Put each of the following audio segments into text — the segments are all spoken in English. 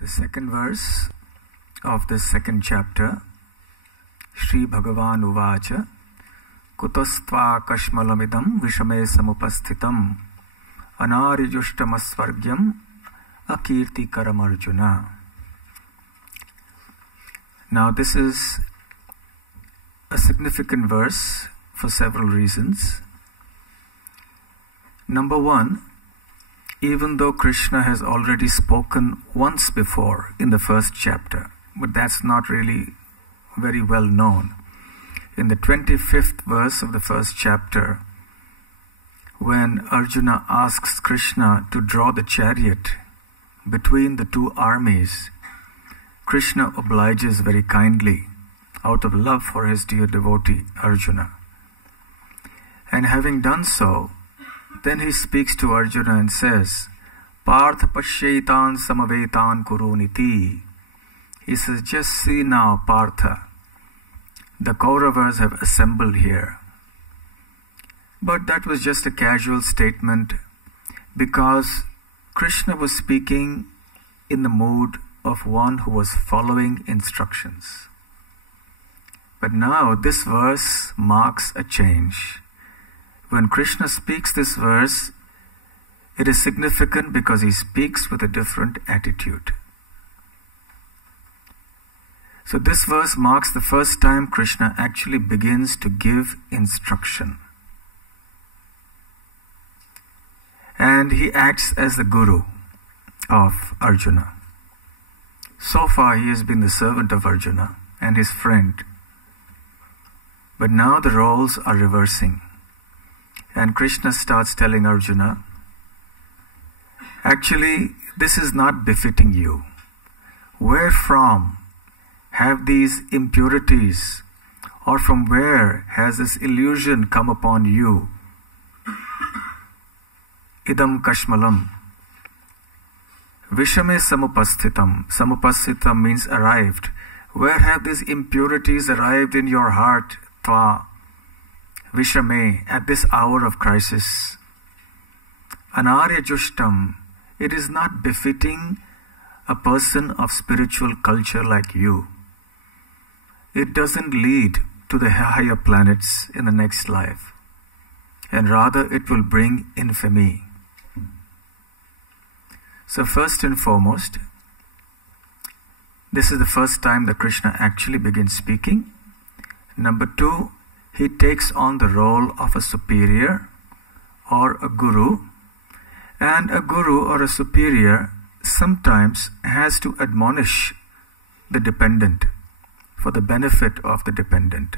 The second verse of this second chapter, Shri Bhagavan Uvacha, Kutastva Kashmalamidam Vishame Samupasthitam Anarijushtamasvargyam Akirti Karam Arjuna. Now this is a significant verse for several reasons. Number one, even though Krishna has already spoken once before in the first chapter, but that's not really very well known. In the 25th verse of the first chapter, when Arjuna asks Krishna to draw the chariot between the two armies, Krishna obliges very kindly out of love for his dear devotee Arjuna. And having done so, then he speaks to Arjuna and says, Partha Pashyaitan Samavetan Kuruniti. He says, just see now, Partha, the Kauravas have assembled here. But that was just a casual statement because Krishna was speaking in the mood of one who was following instructions. But now this verse marks a change. When Krishna speaks this verse, it is significant because he speaks with a different attitude. So this verse marks the first time Krishna actually begins to give instruction. And he acts as the guru of Arjuna. So far he has been the servant of Arjuna and his friend. But now the roles are reversing. And Krishna starts telling Arjuna, actually, this is not befitting you. Where from have these impurities, or from where has this illusion come upon you? Idam kashmalam. Vishame samupasthitam. Samupasthitam means arrived. Where have these impurities arrived in your heart? Tva. Vishame, at this hour of crisis. Anaryajustam, it is not befitting a person of spiritual culture like you. It doesn't lead to the higher planets in the next life, and rather it will bring infamy. So first and foremost, this is the first time that Krishna actually begins speaking. Number two, he takes on the role of a superior or a guru, and a guru or a superior sometimes has to admonish the dependent for the benefit of the dependent,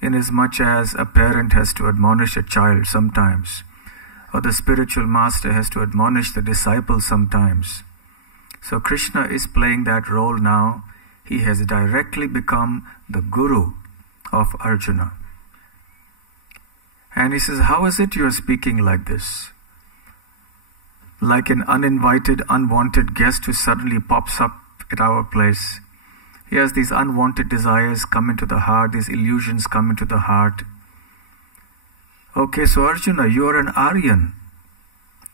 inasmuch as a parent has to admonish a child sometimes, or the spiritual master has to admonish the disciple sometimes. So Krishna is playing that role now. He has directly become the guru of Arjuna. And he says, how is it you are speaking like this? Like an uninvited, unwanted guest who suddenly pops up at our place. He has these unwanted desires come into the heart, these illusions come into the heart. Okay, so Arjuna, you are an Aryan.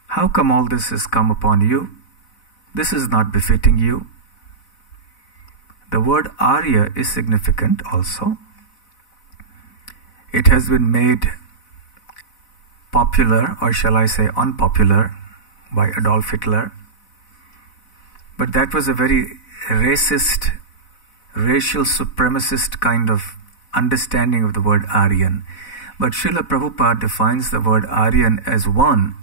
How come all this has come upon you? This is not befitting you. The word Arya is significant also. It has been made popular, or shall I say unpopular, by Adolf Hitler. But that was a very racist, racial supremacist kind of understanding of the word Aryan. But Srila Prabhupada defines the word Aryan as one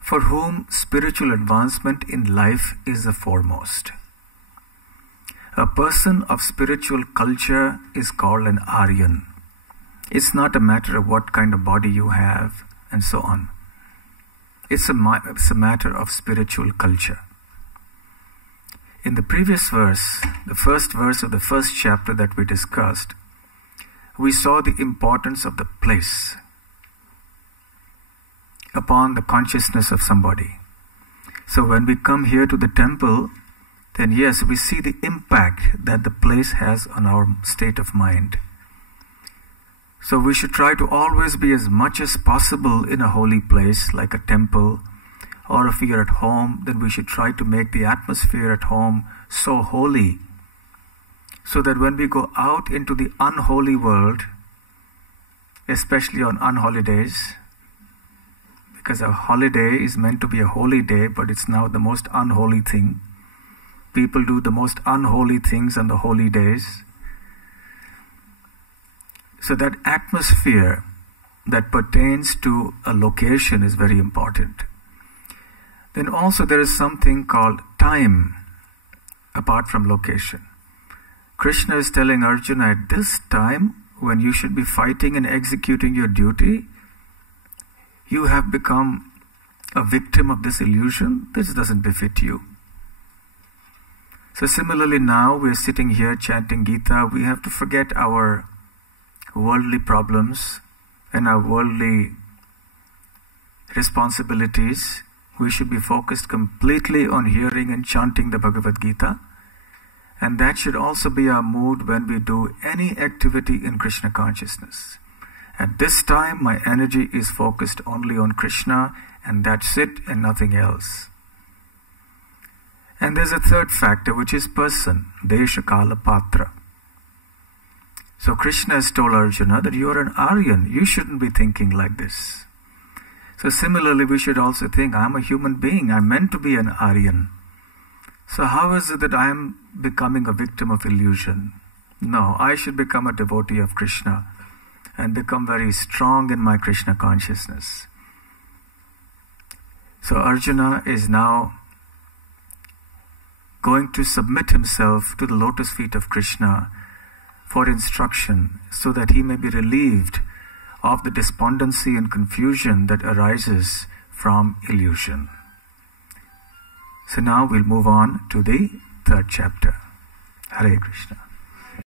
for whom spiritual advancement in life is the foremost. A person of spiritual culture is called an Aryan. It's not a matter of what kind of body you have and so on. It's a matter of spiritual culture. In the previous verse, the first verse of the first chapter that we discussed, we saw the importance of the place upon the consciousness of somebody. So when we come here to the temple, then yes, we see the impact that the place has on our state of mind. So we should try to always be as much as possible in a holy place like a temple or if we are at home, then we should try to make the atmosphere at home so holy, so that when we go out into the unholy world, especially on unholy days, because a holiday is meant to be a holy day, but it's now the most unholy thing. People do the most unholy things on the holy days. So that atmosphere that pertains to a location is very important. Then also there is something called time apart from location. Krishna is telling Arjuna, at this time when you should be fighting and executing your duty, you have become a victim of this illusion. This doesn't befit you. So similarly now we are sitting here chanting Gita. We have to forget our worldly problems and our worldly responsibilities. We should be focused completely on hearing and chanting the Bhagavad Gita. And that should also be our mood when we do any activity in Krishna consciousness. At this time, my energy is focused only on Krishna, and that's it, and nothing else. And there's a third factor, which is person, Desha Kala Patra. So Krishna has told Arjuna that you are an Aryan. You shouldn't be thinking like this. So similarly, we should also think, I'm a human being. I'm meant to be an Aryan. So how is it that I am becoming a victim of illusion? No, I should become a devotee of Krishna and become very strong in my Krishna consciousness. So Arjuna is now going to submit himself to the lotus feet of Krishna for instruction, so that he may be relieved of the despondency and confusion that arises from illusion. So now we'll move on to the third chapter. Hare Krishna.